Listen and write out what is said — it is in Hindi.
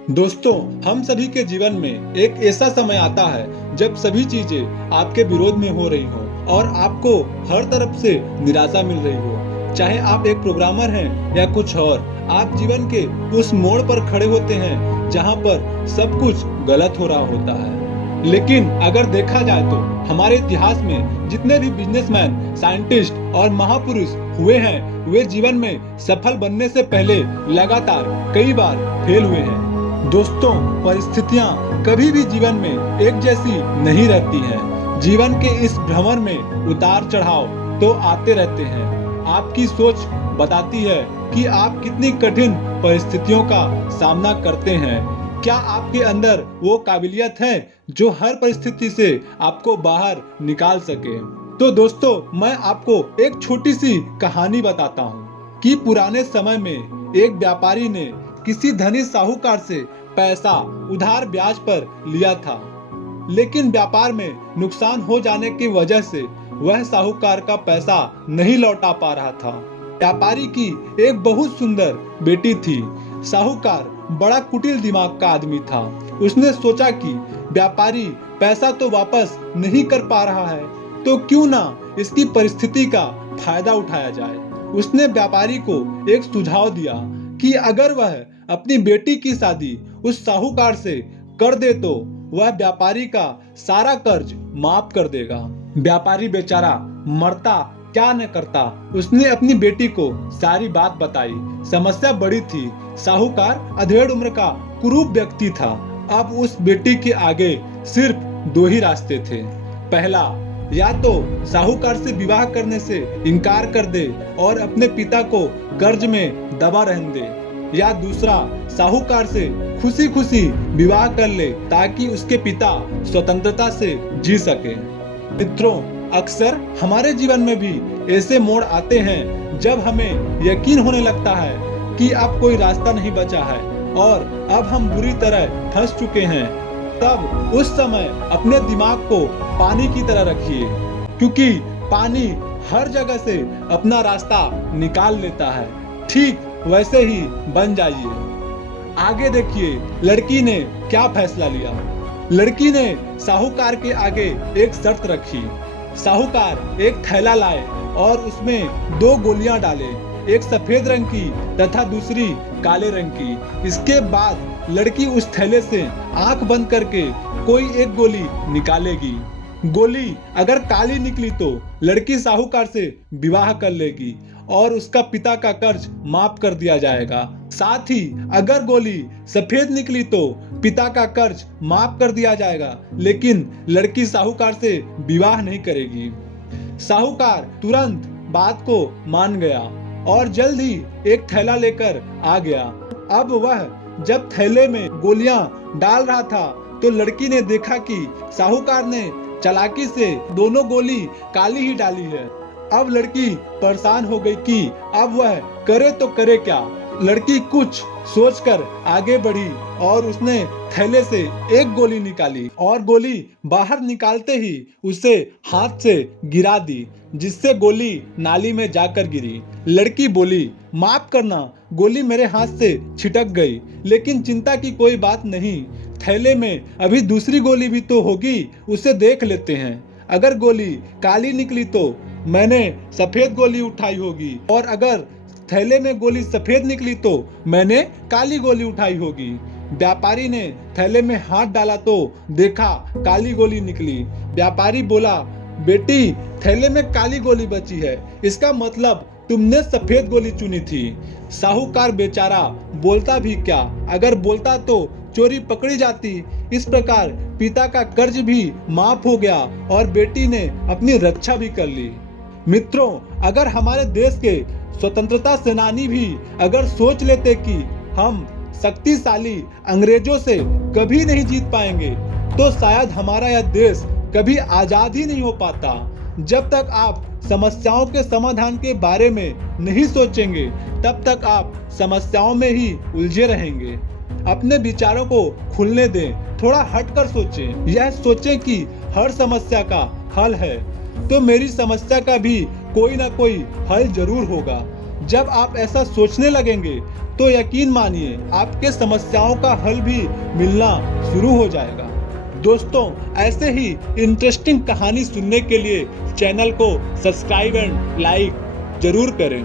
दोस्तों, हम सभी के जीवन में एक ऐसा समय आता है जब सभी चीजें आपके विरोध में हो रही हो और आपको हर तरफ से निराशा मिल रही हो। चाहे आप एक प्रोग्रामर हैं या कुछ और, आप जीवन के उस मोड़ पर खड़े होते हैं जहां पर सब कुछ गलत हो रहा होता है। लेकिन अगर देखा जाए तो हमारे इतिहास में जितने भी बिजनेसमैन, साइंटिस्ट और महापुरुष हुए हैं, वे जीवन में सफल बनने से पहले लगातार कई बार फेल हुए हैं। दोस्तों, परिस्थितियां कभी भी जीवन में एक जैसी नहीं रहती हैं। जीवन के इस भ्रमण में उतार चढ़ाव तो आते रहते हैं। आपकी सोच बताती है कि आप कितनी कठिन परिस्थितियों का सामना करते हैं। क्या आपके अंदर वो काबिलियत है जो हर परिस्थिति से आपको बाहर निकाल सके? तो दोस्तों, मैं आपको एक छोटी सी कहानी बताता हूँ कि पुराने समय में एक व्यापारी ने किसी धनी साहूकार से पैसा उधार ब्याज पर लिया था, लेकिन व्यापार में नुकसान हो जाने की वजह से वह साहूकार का पैसा नहीं लौटा पा रहा था। व्यापारी की एक बहुत सुंदर बेटी थी। साहूकार बड़ा कुटिल दिमाग का आदमी था। उसने सोचा कि व्यापारी पैसा तो वापस नहीं कर पा रहा है, तो क्यों ना इसकी परिस्थिति का फायदा उठाया जाए। उसने व्यापारी को एक सुझाव दिया कि अगर वह अपनी बेटी की शादी उस साहूकार से कर दे तो वह व्यापारी का सारा कर्ज माफ कर देगा। व्यापारी बेचारा मरता क्या न करता। उसने अपनी बेटी को सारी बात बताई। समस्या बड़ी थी। साहूकार अधेड़ उम्र का कुरूप व्यक्ति था। अब उस बेटी के आगे सिर्फ दो ही रास्ते थे। पहला, या तो साहूकार से विवाह करने से इनकार कर दे और अपने पिता को कर्ज में दबा रहने दे, या दूसरा, साहूकार से खुशी खुशी विवाह कर ले ताकि उसके पिता स्वतंत्रता से जी सके। मित्रों, अक्सर हमारे जीवन में भी ऐसे मोड़ आते हैं जब हमें यकीन होने लगता है कि अब कोई रास्ता नहीं बचा है और अब हम बुरी तरह फंस चुके हैं। तब उस समय अपने दिमाग को पानी की तरह रखिए, क्योंकि पानी हर जगह से अपना रास्ता निकाल लेता है। ठीक वैसे ही बन जाइए। आगे देखिए, लड़की ने क्या फैसला लिया। लड़की ने साहूकार के आगे एक शर्त रखी। साहूकार एक थैला लाए और उसमें दो गोलियां डाले, एक सफेद रंग की तथा दूसरी काले रंग की। इसके बाद लड़की उस थैले से आंख बंद करके कोई एक गोली निकालेगी। गोली अगर काली निकली तो लड़की साहूकार से विवाह कर लेगी और उसका पिता का कर्ज माफ कर दिया जाएगा। साथ ही अगर गोली सफेद निकली तो पिता का कर्ज माफ कर दिया जाएगा, लेकिन लड़की साहूकार से विवाह नहीं करेगी। साहूकार तुरंत बात को मान गया और जल्द ही एक थैला लेकर आ गया। अब वह जब थैले में गोलियां डाल रहा था तो लड़की ने देखा कि साहूकार ने चालाकी से दोनों गोली काली ही डाली है। अब लड़की परेशान हो गई कि अब वह करे तो करे क्या। लड़की कुछ सोचकर आगे बढ़ी और उसने थैले से एक गोली निकाली और गोली बाहर निकालते ही उसे हाथ से गिरा दी, जिससे गोली नाली में जाकर गिरी। लड़की बोली, माफ करना, गोली मेरे हाथ से छिटक गई, लेकिन चिंता की कोई बात नहीं। थैले में अभी दूसरी गोली भी तो होगी, उसे देख लेते हैं। अगर गोली काली निकली तो मैंने सफेद गोली उठाई होगी, और अगर थैले में गोली सफेद निकली तो मैंने काली गोली उठाई होगी। व्यापारी ने थैले में हाथ डाला तो देखा काली गोली निकली। व्यापारी बोला, बेटी, थैले में काली गोली बची है, इसका मतलब तुमने सफेद गोली चुनी थी। साहूकार बेचारा बोलता भी क्या, अगर बोलता तो चोरी पकड़ी जाती। इस प्रकार पिता का कर्ज भी माफ हो गया और बेटी ने अपनी रक्षा भी कर ली। मित्रों, अगर हमारे देश के स्वतंत्रता सेनानी भी अगर सोच लेते कि हम शक्तिशाली अंग्रेजों से कभी नहीं जीत पाएंगे, तो शायद हमारा यह देश कभी आजाद ही नहीं हो पाता। जब तक आप समस्याओं के समाधान के बारे में नहीं सोचेंगे, तब तक आप समस्याओं में ही उलझे रहेंगे। अपने विचारों को खुलने दें, थोड़ा हटकर सोचें। यह सोचें कि हर समस्या का हल है, तो मेरी समस्या का भी कोई ना कोई हल जरूर होगा। जब आप ऐसा सोचने लगेंगे तो यकीन मानिए आपके समस्याओं का हल भी मिलना शुरू हो जाएगा। दोस्तों, ऐसे ही इंटरेस्टिंग कहानी सुनने के लिए चैनल को सब्सक्राइब एंड लाइक जरूर करें।